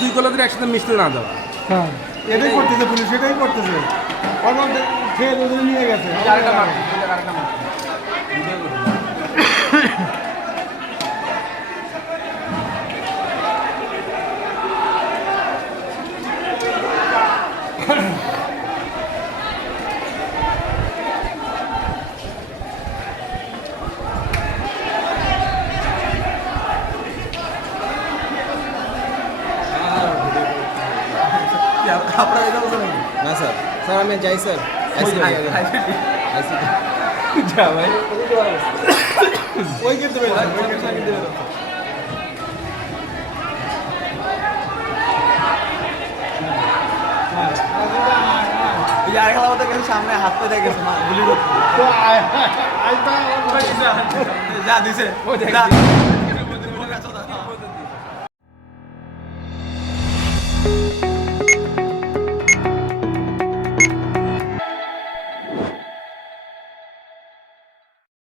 দুই কলেজের একসাথে মিশতে না দেওয়া। হ্যাঁ এটাই করতেছে পুলিশ, এটাই করতেছে। অন্য খেয়ে ওদের নিয়ে গেছে। আরেকটা মারছে, আরেকটা মারছে। আপনারা এটা বলছেন নাকি? না স্যার, স্যার আমি যাই স্যার। যা ভাই ওই কিন্তু বের হয়, ওই কিন্তু কিন্তু বের হয়। এই যে আরেক আমাদের কাছে সামনে হাত পা দেখে গেছে গুলি করতে। তো আয় তা যা দিছে ওই দেখ।